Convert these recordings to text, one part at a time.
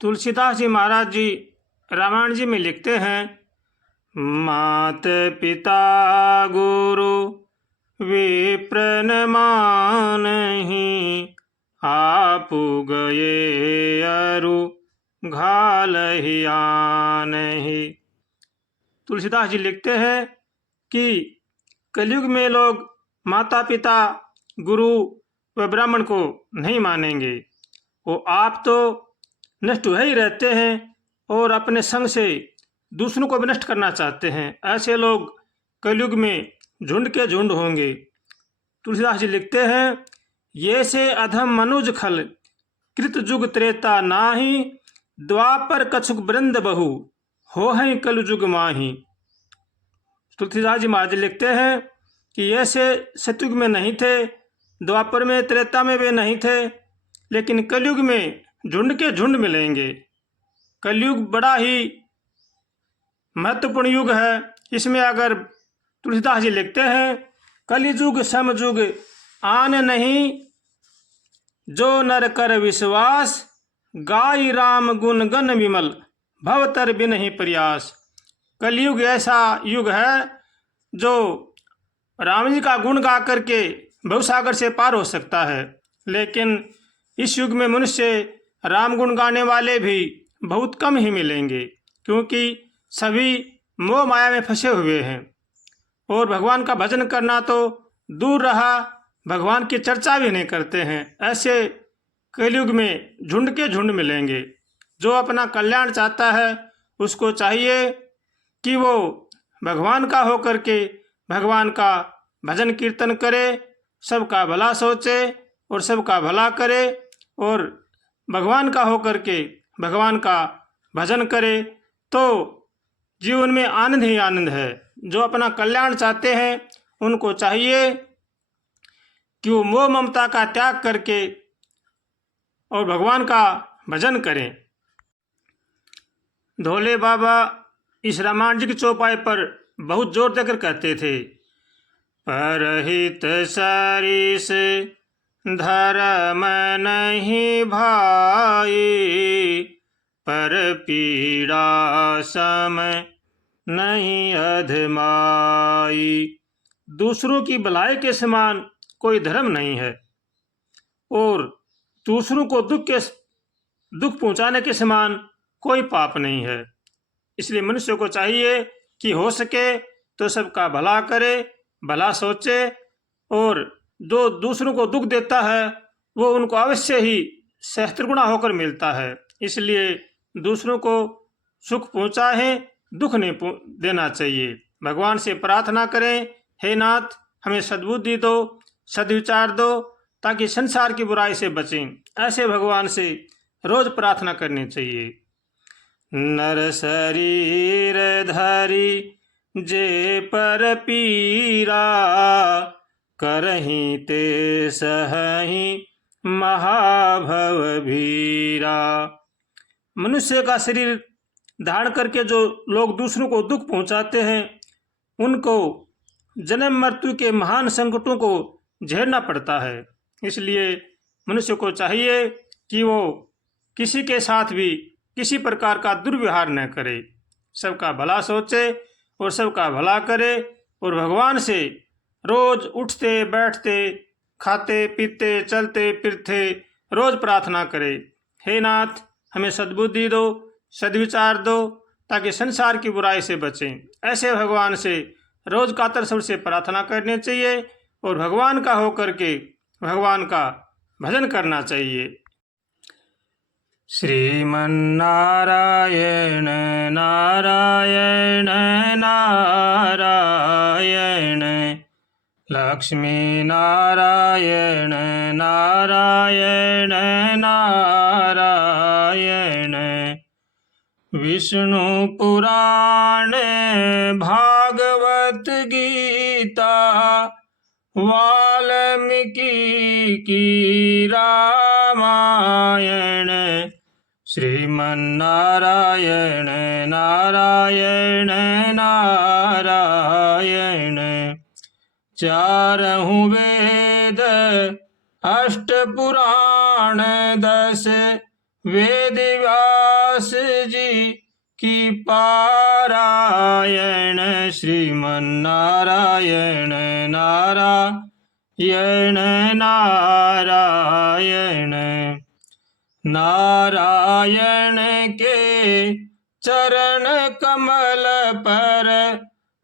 तुलसीदास जी महाराज जी रामायण जी में लिखते हैं, मात पिता गुरु विप्र न मानहि, आपु गए अरु घालहि आनहि। तुलसीदास जी लिखते हैं कि कलयुग में लोग माता पिता गुरु व ब्राह्मण को नहीं मानेंगे। वो आप तो नष्ट हो ही रहते हैं और अपने संग से दूसरों को भी नष्ट करना चाहते हैं। ऐसे लोग कलयुग में झुंड के झुंड होंगे। तुलसीदास जी लिखते हैं, ये से अधम मनुज खल, कृत जुग त्रेता नाही, द्वापर कछुक वृंद बहु, हो हैं कल जुग माही। तुलसीदास जी महाराज लिखते हैं कि ऐसे सतयुग में नहीं थे, द्वापर में त्रेता में वे नहीं थे, लेकिन कलयुग में झुंड के झुंड मिलेंगे। कलयुग बड़ा ही महत्वपूर्ण युग है। इसमें अगर तुलसीदास जी लिखते हैं, कलिजुग समजुग आन नहीं, जो नर कर विश्वास, गाय राम गुण गण विमल, भवतर बिन ही प्रयास। कलयुग ऐसा युग है जो राम जी का गुण गा करके भवसागर से पार हो सकता है, लेकिन इस युग में मनुष्य राम गुण गाने वाले भी बहुत कम ही मिलेंगे, क्योंकि सभी मोह माया में फंसे हुए हैं और भगवान का भजन करना तो दूर रहा, भगवान की चर्चा भी नहीं करते हैं। ऐसे कलयुग में झुंड के झुंड मिलेंगे। जो अपना कल्याण चाहता है उसको चाहिए कि वो भगवान का होकर के भगवान का भजन कीर्तन करे, सबका भला सोचे और सबका भला करे और भगवान का होकर के भगवान का भजन करे, तो जीवन में आनंद ही आनंद है। जो अपना कल्याण चाहते हैं उनको चाहिए कि वो मोह ममता का त्याग करके और भगवान का भजन करें। धोले बाबा इस रामायण जी की चौपाई पर बहुत जोर देकर कहते थे, परहित सरिस धर्म नहीं भाई, पर पीड़ा सम नहीं अधमाई। दूसरों की भलाई के समान कोई धर्म नहीं है और दूसरों को दुख पहुंचाने के समान कोई पाप नहीं है। इसलिए मनुष्य को चाहिए कि हो सके तो सबका भला करे, भला सोचे, और जो दूसरों को दुख देता है वो उनको अवश्य ही सहस्त्रगुणा होकर मिलता है। इसलिए दूसरों को सुख पहुंचाए, दुख नहीं देना चाहिए। भगवान से प्रार्थना करें, हे नाथ हमें सद्बुद्धि दो, सद्विचार दो, ताकि संसार की बुराई से बचें। ऐसे भगवान से रोज प्रार्थना करनी चाहिए। नर शरीर धरी जे पर पीरा, करहीं ते सहहीं महाभव भीरा। मनुष्य का शरीर धारण करके जो लोग दूसरों को दुख पहुंचाते हैं उनको जन्म मृत्यु के महान संकटों को झेलना पड़ता है। इसलिए मनुष्य को चाहिए कि वो किसी के साथ भी किसी प्रकार का दुर्व्यवहार न करे, सबका भला सोचे और सबका भला करे, और भगवान से रोज उठते बैठते खाते पीते चलते फिरते रोज प्रार्थना करे, हे नाथ हमें सद्बुद्धि दो, सद्विचार दो, ताकि संसार की बुराई से बचें। ऐसे भगवान से रोज कातर स्वर से प्रार्थना करनी चाहिए और भगवान का होकर के भगवान का भजन करना चाहिए। श्रीमन्नारायण नारायण नारायण, लक्ष्मी नारायण नारायण नारायण, विष्णु पुराण भागवत गीता, वाल्मीकि की रामायण, श्रीमन्नारायण नारायण नारायण, चारहु वेद अष्ट पुराण 10 वेद व्यास जी की पारायण, श्रीमन्नारायण नारायण नारायण। नारायण के चरण कमल पर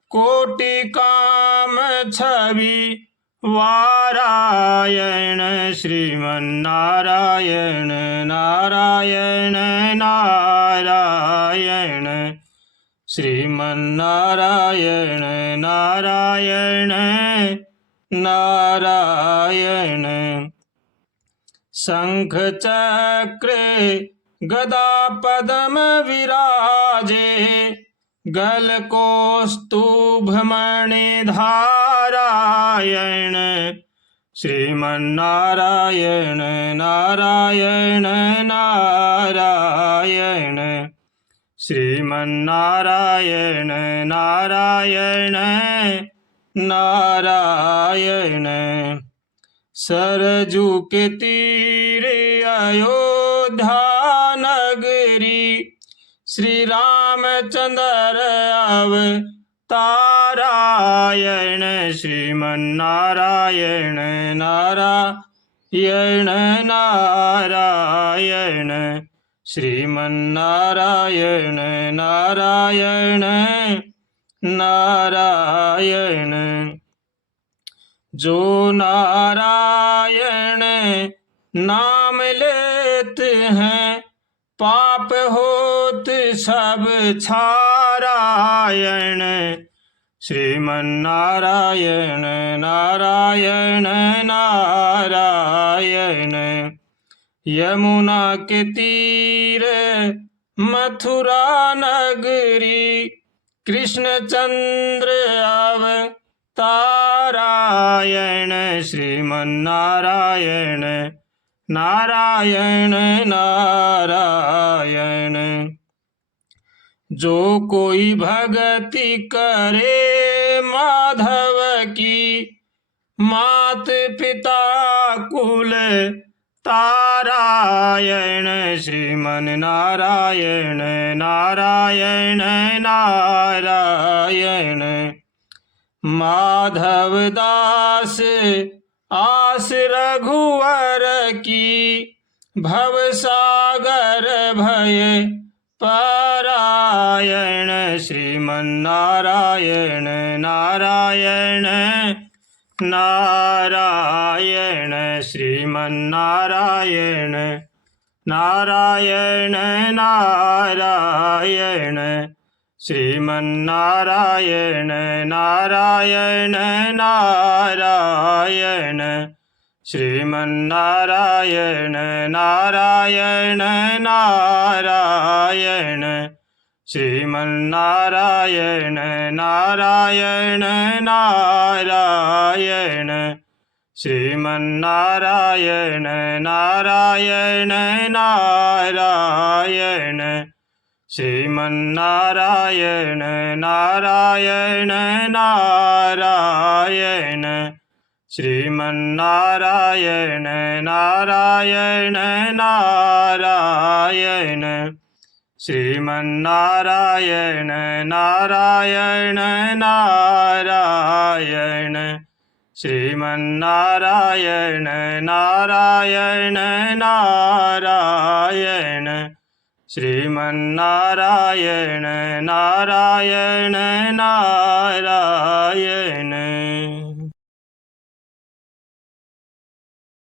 कोटि काम छवि वारायण, श्रीमन्नारायण नारायण नारायण। श्रीमन्नारायण नारायण नारायण। शंख चक्र गदा पद्म विराजे, गल कौस्तुभमणि धारायण, श्रीमन्नारायण नारायण नारायण। श्रीमन्नारायण नारायण नारायण। सरजू के तीरे अयोध्या नगरी, श्री रामचंद्र अवतारायण, श्रीमन्नारायण नारायण नारायण। श्रीमन्नारायण नारायण नारायण। जो नारायण नाम लेते हैं, पाप होत सब क्षारायण, श्रीमन्नारायण नारायण नारायण। यमुना के तीर मथुरा नगरी, कृष्णचंद्र अवतारायण, श्रीमन्नारायण नारायण नारायण। जो कोई भक्ति करे माधव की, मात पिता कुल तारायण, श्रीमन्नारायण नारायण नारायण। माधव दास आस रघुवर की, भवसागर भय परायण, श्रीमन्नारायण नारायण नारायण। श्रीमन्नारायण नारायण नारायण। श्रीमन्नारायण नारायण नारायण। श्रीमन्नारायण नारायण नारायण। श्रीमन्नारायण नारायण नारायण। श्रीमन्नारायण नारायण नारायण। श्रीमन्नारायण नारायण नारायण। श्रीमन्नारायण नारायण नारायण। श्रीमन्नारायण नारायण नारायण। श्रीमन्नारायण नारायण नारायण। श्रीमन्नारायण नारायण नारायण।